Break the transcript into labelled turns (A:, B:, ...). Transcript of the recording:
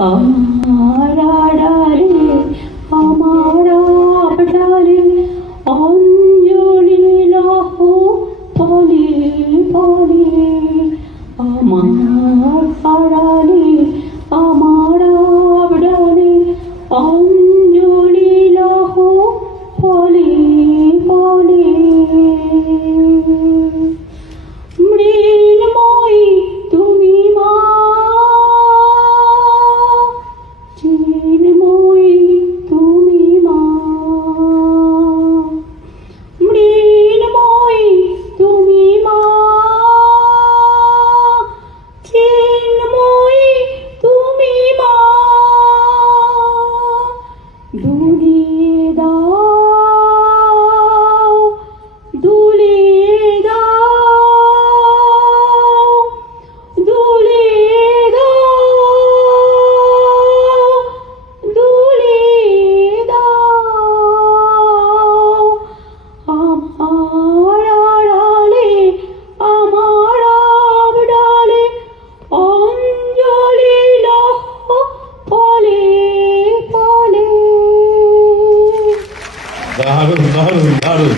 A: Amara,
B: Darıl, darıl, darıl.